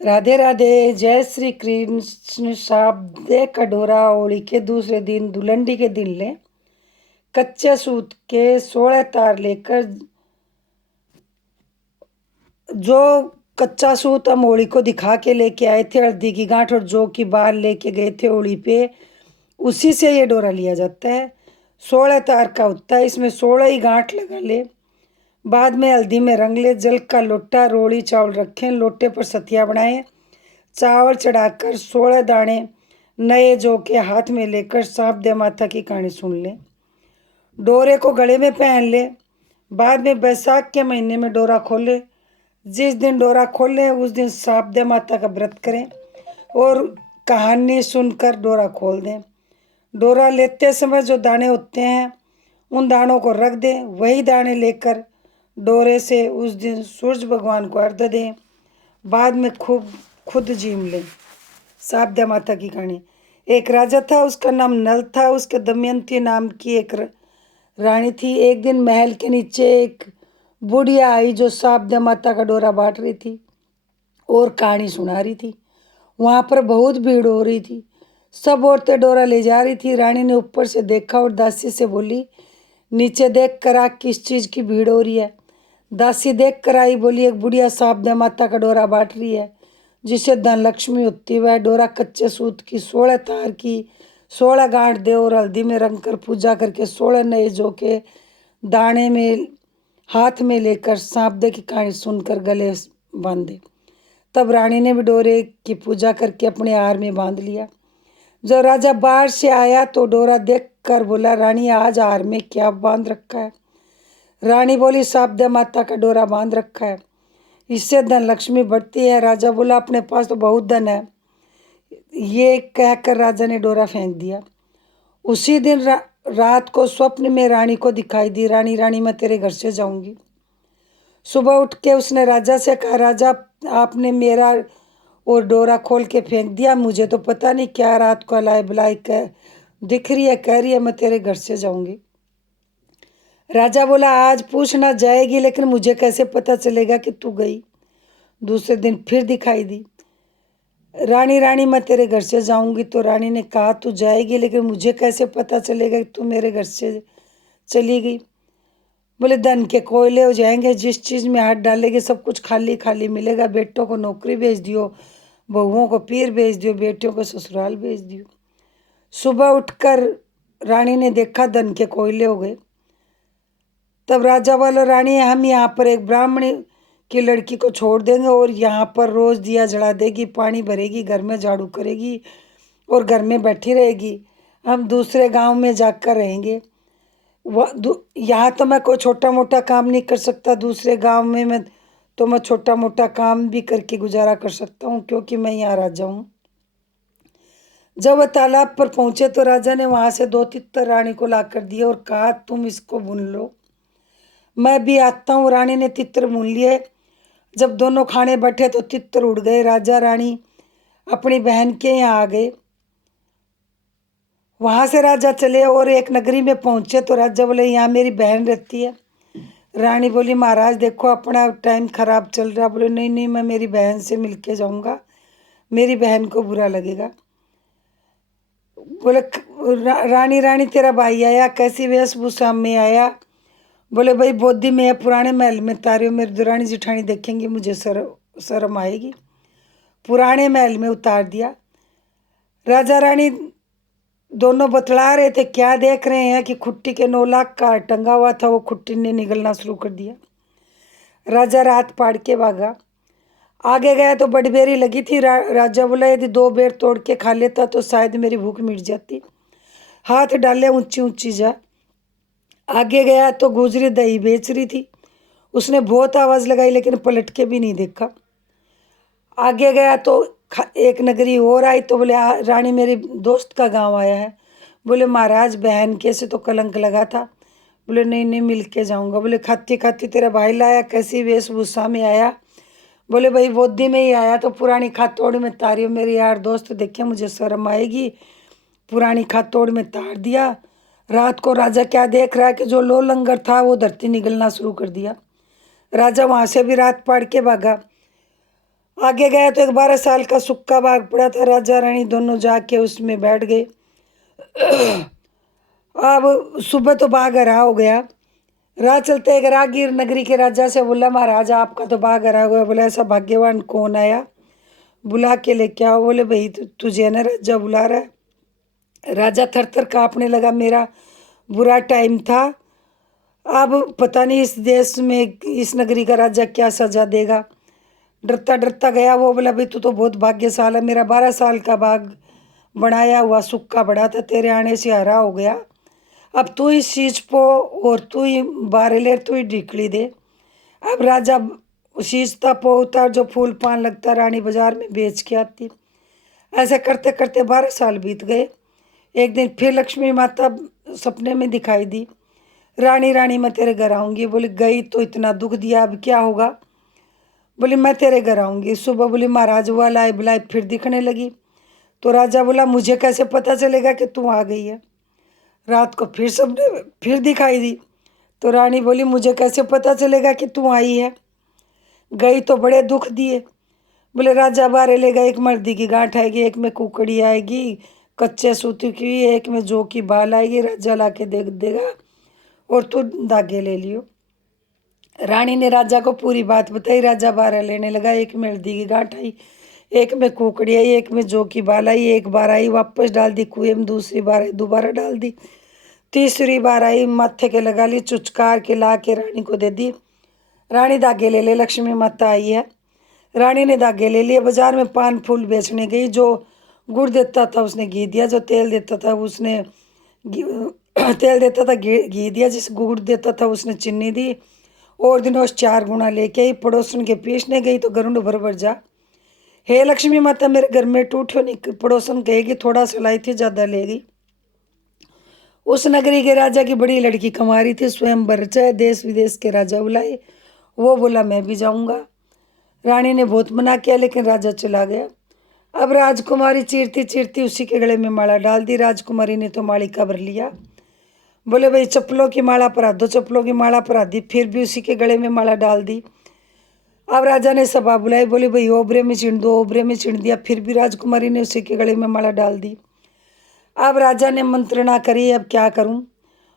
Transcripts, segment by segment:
राधे राधे। जय श्री कृष्ण। शाब्दे कटोरा होली के दूसरे दिन धुलंडी के दिन ले कच्चे सूत के 16 तार लेकर जो कच्चा सूत हम होली को दिखा के लेके आए थे, हल्दी की गांठ और जौ की बाल लेके गए थे होली पे, उसी से ये डोरा लिया जाता है। 16 तार का होता है, इसमें 16 ही गांठ लगा ले। बाद में हल्दी में रंग ले। जल का लोटा रोड़ी चावल रखें, लोटे पर सतिया बनाएं। चावल चढ़ाकर 16 दाने नए जौ के हाथ में लेकर सांप दे माता की कहानी सुन लें। डोरे को गले में पहन ले। बाद में बैसाख के महीने में डोरा खोले। जिस दिन डोरा खोलें उस दिन सांप दे माता का व्रत करें और कहानी सुनकर डोरा खोल दें। डोरा लेते समय जो दाने होते हैं उन दानों को रख दें। वही दाने लेकर डोरे से उस दिन सूरज भगवान को अर्घ्य दें। बाद में खूब खुद जीम लें। शारदा माता की कहानी। एक राजा था, उसका नाम नल था। उसके दमयंती नाम की एक रानी थी। एक दिन महल के नीचे एक बुढ़िया आई जो शारदा माता का डोरा बांट रही थी और कहानी सुना रही थी। वहाँ पर बहुत भीड़ हो रही थी। सब औरतें डोरा ले जा रही थी। रानी ने ऊपर से देखा और दासी से बोली, नीचे देख कर आ, किस चीज़ की भीड़ हो रही है। दासी देख कर आई, बोली, एक बुढ़िया शारदा माता का डोरा बांट रही है जिसे धन लक्ष्मी होती। वह डोरा कच्चे सूत की 16 तार की 16 गांठ दे और हल्दी में रंग कर पूजा करके 16 नए जौ के दाने में हाथ में लेकर सांप की कहानी सुनकर गले बांधे। तब रानी ने भी डोरे की पूजा करके अपने हार में बांध लिया। जब राजा बाहर से आया तो डोरा देख कर बोला, रानी आज हार में क्या बांध रखा है। रानी बोली, शारदा माता का डोरा बांध रखा है, इससे धन लक्ष्मी बढ़ती है। राजा बोला, अपने पास तो बहुत धन है। ये कहकर राजा ने डोरा फेंक दिया। उसी दिन रात को स्वप्न में रानी को दिखाई दी, रानी रानी मैं तेरे घर से जाऊंगी। सुबह उठ के उसने राजा से कहा, राजा आपने मेरा और डोरा खोल के फेंक दिया। मुझे तो पता नहीं क्या रात को अलाय बुलाए कह दिख रही है, कह रही है मैं तेरे घर से जाऊंगी। राजा बोला, आज पूछना जाएगी, लेकिन मुझे कैसे पता चलेगा कि तू गई। दूसरे दिन फिर दिखाई दी, रानी रानी मैं तेरे घर से जाऊंगी। तो रानी ने कहा, तू जाएगी, लेकिन मुझे कैसे पता चलेगा कि तू मेरे घर से चली गई। बोले, धन के कोयले हो जाएंगे, जिस चीज़ में हाथ डालेंगे सब कुछ खाली खाली मिलेगा। बेटों को नौकरी भेज दियो, बहुओं को पीर भेज दियो, बेटियों को ससुराल भेज दियो। सुबह उठकर रानी ने देखा धन के कोयले हो गए। तब राजा बोला, रानी हम यहाँ पर एक ब्राह्मणी की लड़की को छोड़ देंगे और यहाँ पर रोज दिया जला देगी, पानी भरेगी, घर में झाड़ू करेगी और घर में बैठी रहेगी। हम दूसरे गांव में जाकर रहेंगे। यहाँ तो मैं कोई छोटा मोटा काम नहीं कर सकता, दूसरे गांव में मैं छोटा मोटा काम भी करके गुजारा कर सकता हूँ, क्योंकि मैं यहाँ राजा हूँ। जब वह तालाब पर पहुंचे तो राजा ने वहां से 2 तितर रानी को लाकर दिए और कहा, तुम इसको बुन लो, मैं भी आता हूँ। रानी ने तितर बुन लिए। जब दोनों खाने बैठे तो तितर उड़ गए। राजा रानी अपनी बहन के यहाँ आ गए। वहां से राजा चले और एक नगरी में पहुंचे तो राजा बोले, यहाँ मेरी बहन रहती है। रानी बोली, महाराज देखो अपना टाइम खराब चल रहा। बोले, नहीं नहीं, मैं मेरी बहन से मिलके जाऊंगा, मेरी बहन को बुरा लगेगा। बोले, रानी रानी तेरा भाई आया, कैसी वेशभूषा में आया। बोले, भाई बोधी में है, पुराने महल में तारियो, मेरी दुरानी जिठानी देखेंगी मुझे शर्म आएगी। पुराने महल में उतार दिया। राजा रानी दोनों बतला रहे थे, क्या देख रहे हैं कि खुट्टी के 9 लाख का टंगा हुआ था, वो खुट्टी ने निगलना शुरू कर दिया। राजा रात पाड़ के भागा। आगे गया तो बड़ी बेरी लगी थी। राजा बोला, यदि 2 बेर तोड़ के खा लेता तो शायद मेरी भूख मिट जाती। हाथ डाले ऊंची ऊंची जा। आगे गया तो गुजरी दही बेच रही थी। उसने बहुत आवाज़ लगाई लेकिन पलट के भी नहीं देखा। आगे गया तो एक नगरी और आई तो बोले, रानी मेरी दोस्त का गांव आया है। बोले, महाराज बहन के से तो कलंक लगा था। बोले, नहीं नहीं, मिल के जाऊँगा। बोले, खाती खाती तेरा भाई लाया, कैसी वेशभूषा में आया। बोले, भाई बोधी में ही आया तो पुरानी खातोड़ में तारियो, मेरे यार दोस्त देखे मुझे शर्म आएगी। पुरानी खातोड़ में तार दिया। रात को राजा क्या देख रहा है कि जो लो लंगर था वो धरती निगलना शुरू कर दिया। राजा वहाँ से भी रात पाड़ के भागा। आगे गया तो एक 12 साल का सुक्का बाग पड़ा था। राजा रानी दोनों जाके उसमें बैठ गए। अब सुबह तो बाघ हरा हो गया। राह चलते एक राहगीर नगरी के राजा से बोला, महाराजा आपका तो बाघ हरा हुआ है। बोला ऐसा भाग्यवान कौन आया, बुला के लेके आओ। बोले भाई तुझे ना राजा बुला रहा है। राजा थर थर कांपने लगा, मेरा बुरा टाइम था, अब पता नहीं इस देश में इस नगरी का राजा क्या सजा देगा। डरता डरता गया। वो बोला भाई तू तो बहुत भाग्यशाली है, मेरा 12 साल का बाग बनाया हुआ सूखा बड़ा था, तेरे आने से हरा हो गया। अब तू इस चीज को और तू ही बारे ले, तू ही ढीकली दे। अब राजा सींचता पोता जो फूल पान लगता रानी बाजार में बेच के आती। ऐसे करते करते 12 साल बीत गए। एक दिन फिर लक्ष्मी माता सपने में दिखाई दी। रानी रानी मैं तेरे घर आऊंगी। बोली गई तो इतना दुख दिया, अब क्या होगा। बोली मैं तेरे घर आऊंगी। सुबह बोली महाराज हुआ लाए बुलाए फिर दिखने लगी। तो राजा बोला मुझे कैसे पता चलेगा कि तू आ गई है। रात को फिर सपने फिर दिखाई दी। तो रानी बोली मुझे कैसे पता चलेगा कि तू आई है। गई तो बड़े दुख दिए। बोले राजा बारे ले गए, एक मर्दी की गांठ आएगी, एक में कुकड़ी आएगी कच्चे सूती की, एक में जौ की बाल आएगी, राजा ला के देख देगा और तू धागे ले लियो। रानी ने राजा को पूरी बात बताई। राजा बारह लेने लगा। एक में हल्दी की गांठ आई, एक में कुकड़ी आई, एक में जौ की बाल आई। एक बार आई वापस डाल दी कुएं में, दूसरी बार आई दोबारा डाल दी, तीसरी बार आई माथे के लगा ली, चुचकार के ला के रानी को दे दी। रानी धागे ले ले, लक्ष्मी माता आई है। रानी ने धागे ले लिए, बाजार में पान फूल बेचने गई। जो गुड़ देता था उसने घी दिया, जो तेल देता था उसने तेल देता था घी दिया, जिस गुड़ देता था उसने चीनी दी। और दिनों 4 गुना लेके आई। पड़ोसन के पीसने गई तो गरुड़ भर भर जा। हे लक्ष्मी माता मेरे घर में टूटियो नहीं। पड़ोसन कहेगी थोड़ा सा लाई थी, ज्यादा ले गई। उस नगरी के राजा की बड़ी लड़की कुंवारी थी, स्वयं वर चाहे देश विदेश के राजा बुलाए। वो बोला मैं भी जाऊंगा। रानी ने बहुत मना किया लेकिन राजा चला गया। अब राजकुमारी चीरती चीरती उसी के गले में माला डाल दी। राजकुमारी ने तो माली का भर लिया। बोले भाई चप्पलों की माला परा दो, चप्पलों की माला परा दी, फिर भी उसी के गले में माला डाल दी। अब राजा ने सभा बुलाई। बोले भाई ओबरे में चिण दो, ओबरे में चिण दिया, फिर भी राजकुमारी ने उसी के गले में माला डाल दी। अब राजा ने मंत्रणा करी, अब क्या करूं।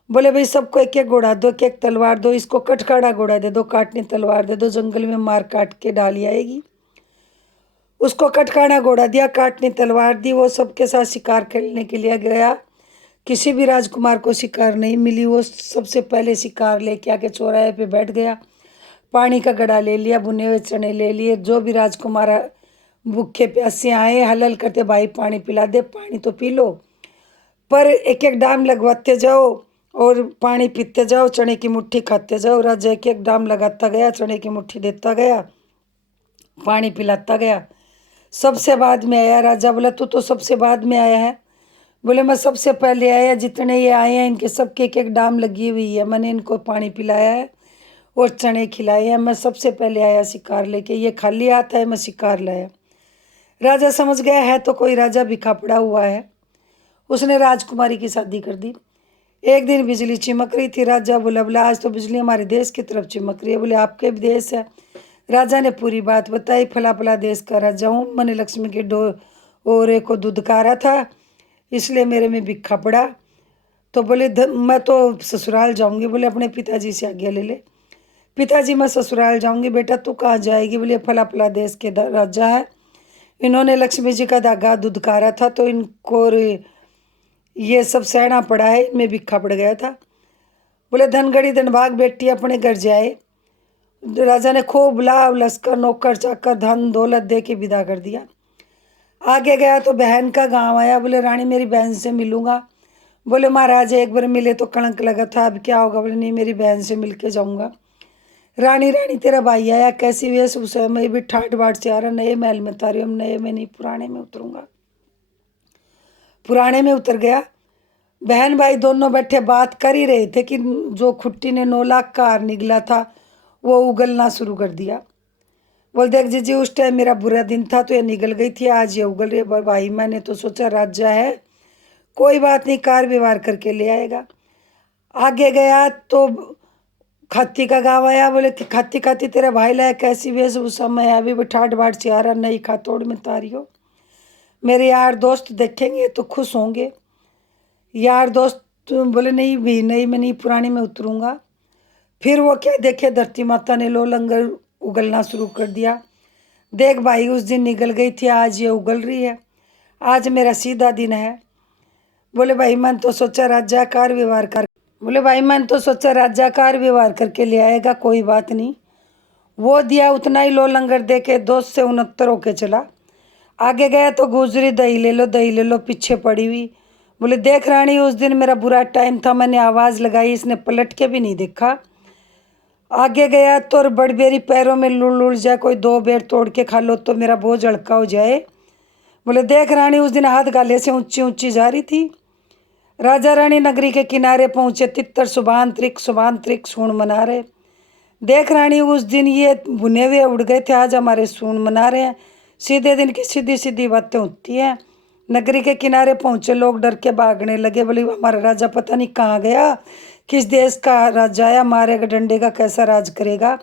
बोले भाई सबको एक एक घोड़ा दो, एक एक तलवार दो, इसको कटकाड़ा घोड़ा दे दो, काटनी तलवार दे दो, जंगल में मार काट के डाली आएगी। उसको कटकाड़ा घोड़ा दिया, काटनी तलवार दी। वो सबके साथ शिकार खेलने के लिए गया। किसी भी राजकुमार को शिकार नहीं मिली। वो सबसे पहले शिकार लेके आके चौराहे पे बैठ गया। पानी का घड़ा ले लिया, भुने हुए चने ले लिए। जो भी राजकुमार भूखे प्यासे आए हलल करते, भाई पानी पिला दे, पानी तो पी लो, पर एक एक डाम लगवाते जाओ और पानी पीते जाओ, चने की मुट्ठी खाते जाओ। राजा एक एक डाम लगाता गया, चने की मुट्ठी देता गया, पानी पिलाता गया। सबसे बाद में आया। राजा बोला तू तो सबसे बाद में आया है। बोले मैं सबसे पहले आया, जितने ये आए हैं इनके सबके एक एक डाम लगी हुई है, मैंने इनको पानी पिलाया है और चने खिलाए हैं। मैं सबसे पहले आया शिकार लेके, ये खाली आता है, मैं शिकार लाया। राजा समझ गया है तो कोई राजा भिखा पड़ा हुआ है। उसने राजकुमारी की शादी कर दी। एक दिन बिजली चिमक रही थी। राजा बोला बोला आज तो बिजली हमारे देश की तरफ चिमक रही है। बोले आपके भी देश है। राजा ने पूरी बात बताई। फला फला देश का राजा हूँ, मैंने लक्ष्मी के ओरे को दुदकारा था, इसलिए मेरे में भिखा पड़ा। तो बोले मैं तो ससुराल जाऊंगी। बोले अपने पिताजी से आज्ञा ले ले। पिताजी मैं ससुराल जाऊंगी। बेटा तू कहाँ जाएगी। बोले फला फला देश के राजा है, इन्होंने लक्ष्मी जी का धागा दुदकारा था तो इनको ये सब सहना पड़ा है, इनमें भिखा पड़ गया था। बोले धनगढ़ी धनभाग बेटी अपने घर जाए। राजा ने खूब लाव लश्कर नौकर चाकर धन दौलत दे के विदा कर दिया। आगे गया तो बहन का गांव आया। बोले रानी मेरी बहन से मिलूंगा। बोले महाराज एक बार मिले तो कलंक लगा था, अब क्या होगा। बोले नहीं मेरी बहन से मिल के जाऊंगा। रानी रानी तेरा भाई आया, कैसी वेशभूषा, मैं भी ठाट बाट से आ रहा, नए महल में तारी, हम नए में नहीं पुराने में उतरूंगा। पुराने में उतर गया। बहन भाई दोनों बैठे बात कर ही रहे थे कि जो खुट्टी ने 9 लाख का हार निकला था वो उगलना शुरू कर दिया। बोल देख जीजी उस टाइम मेरा बुरा दिन था तो ये निकल गई थी, आज ये उगल रही है। भाई मैंने तो सोचा राजा है, कोई बात नहीं, कार व्यवहार करके ले आएगा। आगे गया तो खाती का गाँव आया, बोले कि खाती खाती तेरा भाई लाया कैसी वेशभूषा में अभी भी ठाट बाट चिहारा नई खातोड़ में तारियो। मेरे यार दोस्त देखेंगे तो खुश होंगे। यार दोस्त बोले नहीं भी नहीं, मैं नहीं पुरानी में उतरूंगा। फिर वो क्या देखे, धरती माता ने लो लंगर उगलना शुरू कर दिया। देख भाई उस दिन निकल गई थी, आज ये उगल रही है। आज मेरा सीधा दिन है। बोले भाई मन तो सोचा राज्यकार व्यवहार कर बोले भाई मन तो सोचा राज्यकार व्यवहार करके ले आएगा, कोई बात नहीं। वो दिया उतना ही लो लंगर दे के 2 से 69 होके चला। आगे गया तो गुजरी दही ले लो दही ले लो पीछे पड़ी हुई। बोले देख रानी उस दिन मेरा बुरा टाइम था, मैंने आवाज़ लगाई, इसने पलट के भी नहीं देखा। आगे गया तो और बड़बेरी पैरों में लुढ़ लुढ़ जाए, कोई 2 बेर तोड़ के खा लो तो मेरा बोझ हल्का हो जाए। बोले देख रानी उस दिन हाथ गाले से ऊंची ऊंची जा रही थी। राजा रानी नगरी के किनारे पहुंचे, तितर शुभांतरिक सूण मना रहे। देख रानी उस दिन ये भुने हुए उड़ गए थे, आज हमारे सूण मना रहे हैं। सीधे दिन की सीधी सीधी बातें होती हैं। नगरी के किनारे पहुंचे लोग डर के भागने लगे। बोले हमारा राजा पता नहीं कहाँ गया, किस देश का राजा आया, मारेगा डंडे का कैसा राज करेगा।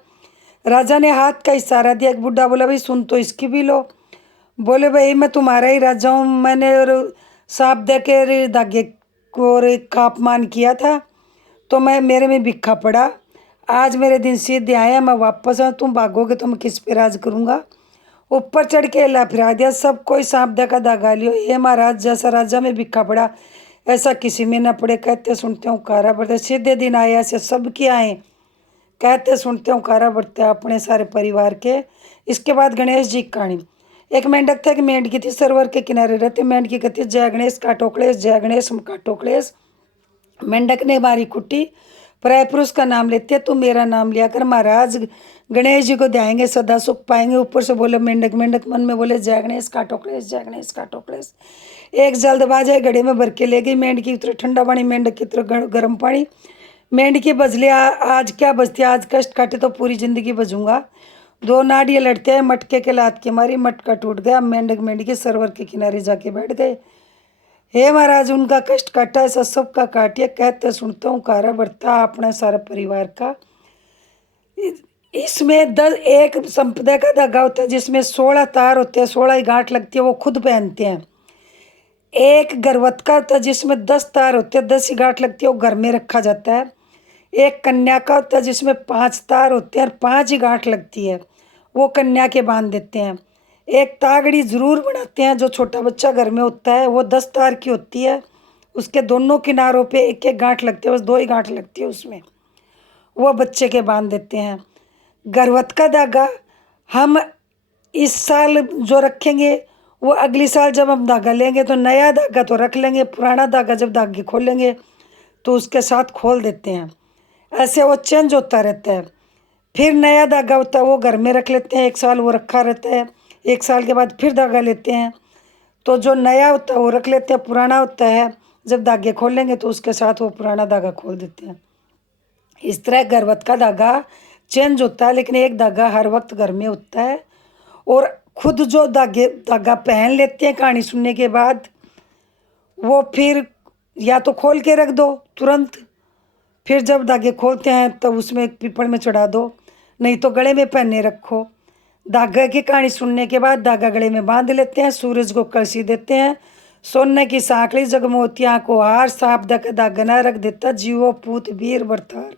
राजा ने हाथ का इशारा दिया। एक बुढ़ा बोला भाई सुन तो इसकी भी लो। बोले भाई मैं तुम्हारा ही राजा हूँ, मैंने और सांप दे के धागे को का अपमान किया था तो मैं मेरे में भिक्खा पड़ा। आज मेरे दिन सीधे आया, मैं वापस आऊँ, तुम भागोगे तो मैं किस पे राज करूँगा। ऊपर चढ़ के हिला फिरा दिया, सब कोई सांप दे का धागा लियो। हे महाराज जैसा राजा में भिक्खा पड़ा ऐसा किसी में न पड़े। कहते सुनते हूँ कारा बढ़ते, सीधे दिन आए ऐसे सब के आए। कहते सुनते हूँ कारा बढ़ते अपने सारे परिवार के। इसके बाद गणेश जी की कहानी। एक मेंढक था कि मेंढकी थी, सरोवर के किनारे रहते। मेंढकी कहती जय गणेश काटो क्लेश, जय गणेश काटो क्लेश। मेंढक ने मारी कुट्टी, पराय पुरुष का नाम लेते तू मेरा नाम लिया कर, महाराज गणेश जी को ध्याएंगे सदा सुख पाएंगे। ऊपर से बोले मेंढक, मेंढक मन में बोले जय गणेश काटो क्लेश, जय गणेश काटो क्लेश। एक जल्दबाज है घड़े में भर के ले गई मेंढकी की तरह ठंडा पानी, मेंढक की तरह गर्म पानी। मेंढकी बजले आज क्या बजती, आज कष्ट काटे तो पूरी जिंदगी बजूंगा। 2 नाड़ियाँ लड़ते हैं, मटके के लात के मारी मटका टूट गया। मेंढक मेंढकी सरोवर के किनारे जाके बैठ गए। हे महाराज उनका कष्ट काटा ऐसा सबका काटिए। कहते सुनता हूँ कारा बढ़ता अपना सारा परिवार का। इसमें 10 एक संप्रदाय का धागा होता है जिसमें 16 तार होते हैं, 16 ही गांठ लगती है, वो खुद पहनते हैं। एक गर्वत का होता है जिसमें 10 तार होते हैं, 10 ही गांठ लगती है, वो घर में रखा जाता है। एक कन्या का होता है जिसमें 5 तार होते हैं और 5 ही गांठ लगती है, वो कन्या के बांध देते हैं। एक तागड़ी ज़रूर बनाते हैं, जो छोटा बच्चा घर में होता है, वो 10 तार की होती है, उसके दोनों किनारों पे एक एक गांठ लगती है, बस 2 ही गांठ लगती है उसमें, वो बच्चे के बांध देते हैं। गर्भवत का धागा हम इस साल जो रखेंगे वो अगली साल जब हम धागा लेंगे तो नया धागा तो रख लेंगे, पुराना धागा जब धागे खोलेंगे तो उसके साथ खोल देते हैं। ऐसे वो चेंज होता रहता है। फिर नया धागा होता है वो घर में रख लेते हैं, 1 साल वो रखा रहता है, 1 साल के बाद फिर धागा लेते हैं। तो जो नया होता है वो रख लेते हैं, पुराना होता है जब धागे खोलेंगे तो उसके साथ वो पुराना धागा खोल देते हैं। इस तरह गर्भवत का धागा चेंज होता है, लेकिन एक धागा हर वक्त घर में होता है। और खुद जो धागा पहन लेते हैं कहानी सुनने के बाद, वो फिर या तो खोल के रख दो तुरंत, फिर जब धागे खोलते हैं तब तो उसमें पीपल में चढ़ा दो, नहीं तो गले में पहने रखो। धागा की कहानी सुनने के बाद धागा गले में बांध लेते हैं, सूरज को कलसी देते हैं, सोने की सांकली जगमोतियाँ को हार, सांप का धागा न रख देता, जीवो पूत वीर बरतार।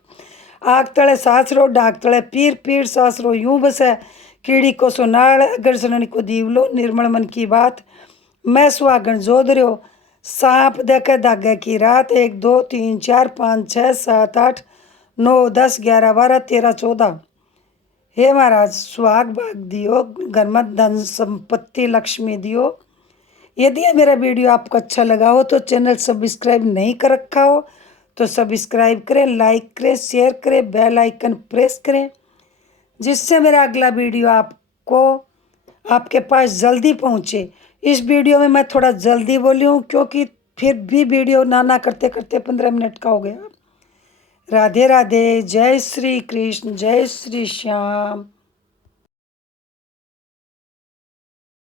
आग तले सासरो डाक तले पीर, पीर सासरो यूं बसे, कीड़ी को सुनाड़ अगर सुनने को दीवलो, निर्मल मन की बात मैं सुहागन जोध रहो। सांप देखे धागे की रात, 1 2 3 4 5 6 7 8 9 10 11 12 13 14। हे महाराज सुहाग भाग दियो, घर में धन संपत्ति लक्ष्मी दियो। यदि ये मेरा वीडियो आपको अच्छा लगा हो तो चैनल सब्सक्राइब नहीं कर रखा हो तो सब्सक्राइब करें, लाइक करें, शेयर करें, बेल आइकन प्रेस करें, जिससे मेरा अगला वीडियो आपको आपके पास जल्दी पहुंचे। इस वीडियो में मैं थोड़ा जल्दी बोली हूँ क्योंकि फिर भी वीडियो ना करते करते 15 मिनट का हो गया। राधे राधे, जय श्री कृष्ण, जय श्री श्याम।